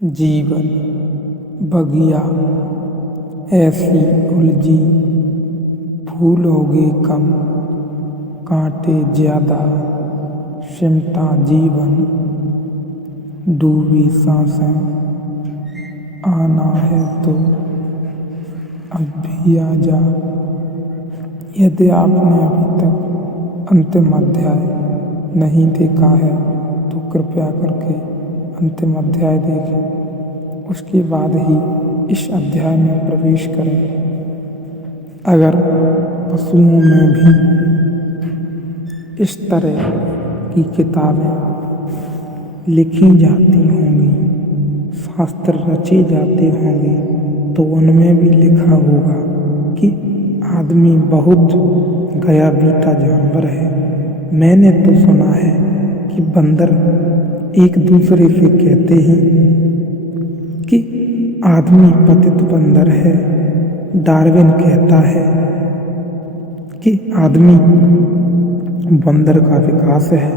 जीवन बगिया ऐसी उलझी, फूलोगे कम कांटे ज्यादा, सिमटा जीवन डूबी सांसें। आना है तो अब भी आ जा। यदि आपने अभी तक अंतिम अध्याय नहीं देखा है तो कृपया करके अंतिम अध्याय देखें, उसके बाद ही इस अध्याय में प्रवेश करें। अगर पशुओं में भी इस तरह की किताबें लिखी जाती होंगी, शास्त्र रचे जाते होंगे, तो उनमें भी लिखा होगा कि आदमी बहुत गया बीता जानवर है। मैंने तो सुना है कि बंदर एक दूसरे से कहते हैं कि आदमी पतित बंदर है। डार्विन कहता है कि आदमी बंदर का विकास है,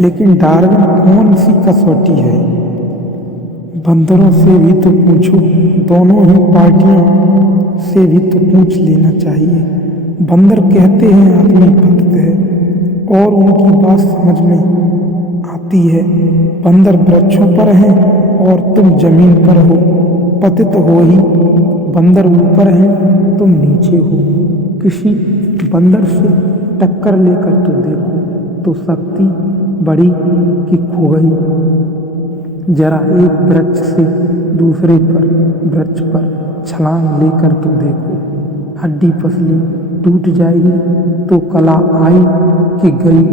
लेकिन डार्विन कौन सी कसौटी है? बंदरों से भी तो पूछो, दोनों ही पार्टियों से भी तो पूछ लेना चाहिए। बंदर कहते हैं आदमी पतित है और उनकी बात समझ में आती है। बंदर वृक्षों पर हैं और तुम जमीन पर हो, पतित हो ही। बंदर ऊपर हैं, तुम नीचे हो। किसी बंदर से टक्कर लेकर तो देखो, तो शक्ति बड़ी कि खो गई। जरा एक वृक्ष से दूसरे पर वृक्ष पर छलांग लेकर तो देखो, हड्डी पसली टूट जाएगी तो कला आई कि गई।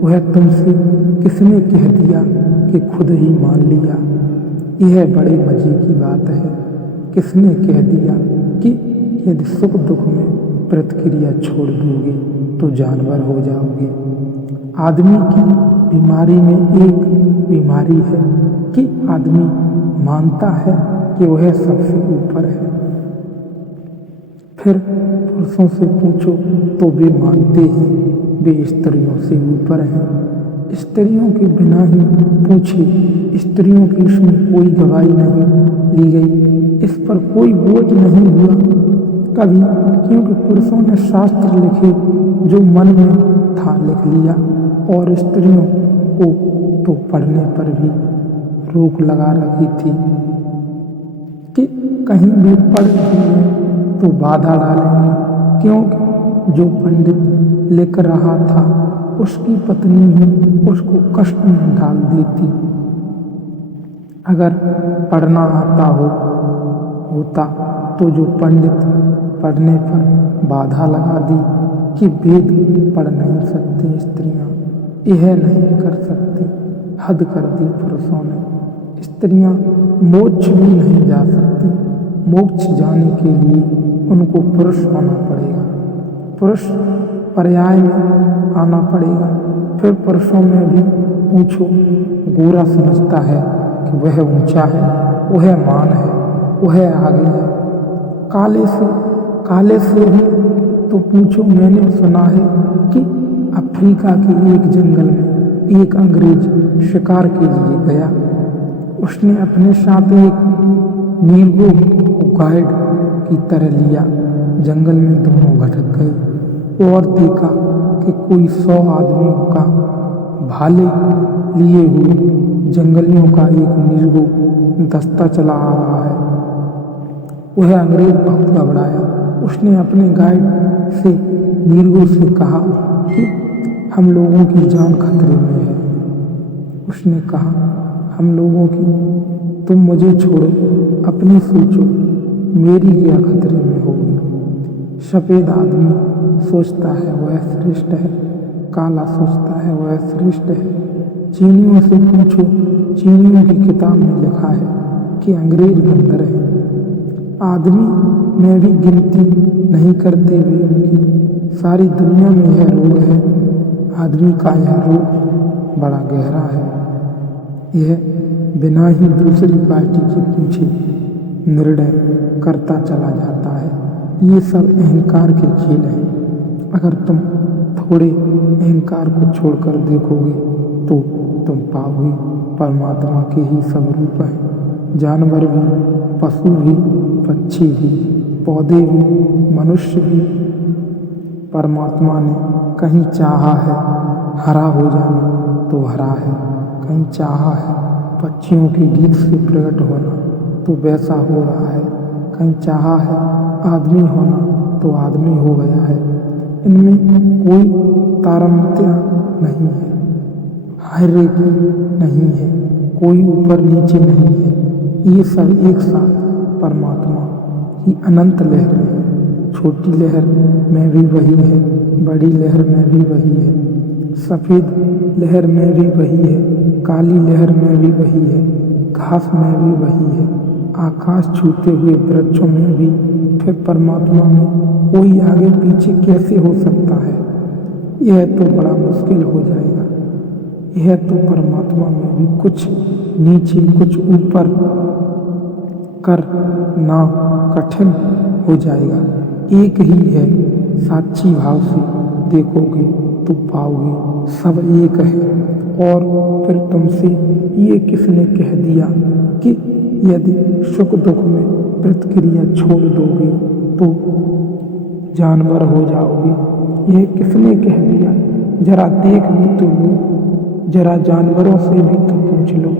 वह तुमसे किसने कह दिया कि खुद ही मान लिया? यह बड़े मजे की बात है। किसने कह दिया कि यदि सुख दुख में प्रतिक्रिया छोड़ दोगे तो जानवर हो जाओगे? आदमी की बीमारी में एक बीमारी है कि आदमी मानता है कि वह सबसे ऊपर है। फिर पुरुषों से पूछो तो वे मानते हैं वे स्त्रियों से ऊपर हैं। स्त्रियों के बिना ही पूछे, स्त्रियों की इसमें कोई गवाही नहीं ली गई, इस पर कोई बोझ नहीं हुआ कभी, क्योंकि पुरुषों ने शास्त्र लिखे, जो मन में था लिख लिया, और स्त्रियों को तो पढ़ने पर भी रोक लगा रखी थी कि कहीं भी पढ़ रही तो बाधा डालेंगे, क्योंकि जो पंडित लिख रहा था उसकी पत्नी ही उसको कष्ट में डाल देती। अगर पढ़ना आता होता तो जो पंडित पढ़ने पर बाधा लगा दी कि वेद पढ़ नहीं सकती स्त्रियां, यह नहीं कर सकती, हद कर दी पुरुषों ने। स्त्रियां मोक्ष भी नहीं जा सकती। मोक्ष जाने के लिए उनको पुरुष होना पड़ेगा, पुरुष पर्याय में आना पड़ेगा। फिर पुरुषों में भी पूछो, गोरा समझता है कि वह ऊंचा है, वह मान है, वह आगे है। काले से भी तो पूछो। मैंने सुना है कि अफ्रीका के एक जंगल में एक अंग्रेज शिकार के लिए गया। उसने अपने साथ एक नीगो को गाइड की तरह लिया। जंगल में दोनों भटक गए और देखा कि कोई 100 आदमियों का भाले लिए हुए जंगलियों का एक नीगो दस्ता चला आ रहा है। वह अंग्रेज बहुत घबराया। उसने अपने गाइड से नीगो से कहा कि हम लोगों की जान खतरे में है। उसने कहा, हम लोगों की? तुम मुझे छोड़ो, अपनी सोचो, मेरी क्या खतरे में होगी? सफेद आदमी सोचता है वह श्रेष्ठ है, काला सोचता है वह श्रेष्ठ है। चीनियों से पूछो, चीनियों की किताब में लिखा है कि अंग्रेज बंदर हैं। आदमी में भी गिनती नहीं करते वे उनकी। सारी दुनिया में यह रोग है, आदमी का यह रोग बड़ा गहरा है। यह बिना ही दूसरी पार्टी के पूछे निर्णय करता चला जाता है। ये सब अहंकार के खेल हैं। अगर तुम थोड़े अहंकार को छोड़कर देखोगे तो तुम पाओगे परमात्मा के ही सब रूप हैं। जानवर भी, पशु भी, पक्षी भी, पौधे भी, मनुष्य भी। परमात्मा ने कहीं चाहा है हरा हो जाना तो हरा है, कहीं चाहा है पक्षियों के गीत से प्रकट होना तो वैसा हो रहा है, कहीं चाहा है आदमी होना तो आदमी हो गया है। इनमें कोई तारतम्य नहीं है, हायरार्की नहीं है, कोई ऊपर नीचे नहीं है। ये सब एक साथ परमात्मा की अनंत लहर है। छोटी लहर में भी वही है, बड़ी लहर में भी वही है, सफ़ेद लहर में भी वही है, काली लहर में भी वही है, घास में भी वही है, आकाश छूते हुए वृक्षों में भी। फिर परमात्मा में कोई आगे पीछे कैसे हो सकता है? यह तो बड़ा मुश्किल हो जाएगा। यह तो परमात्मा में भी कुछ नीचे कुछ ऊपर करना कठिन हो जाएगा। एक ही है, साक्षी भाव से देखोगे तो पाओगे सब एक है। और फिर तुमसे ये किसने कह दिया कि यदि सुख दुख में प्रतिक्रिया छोड़ दोगे तो जानवर हो जाओगे? यह किसने कह दिया? जरा देख भी तो लो, जरा जानवरों से भी तो पूछ लो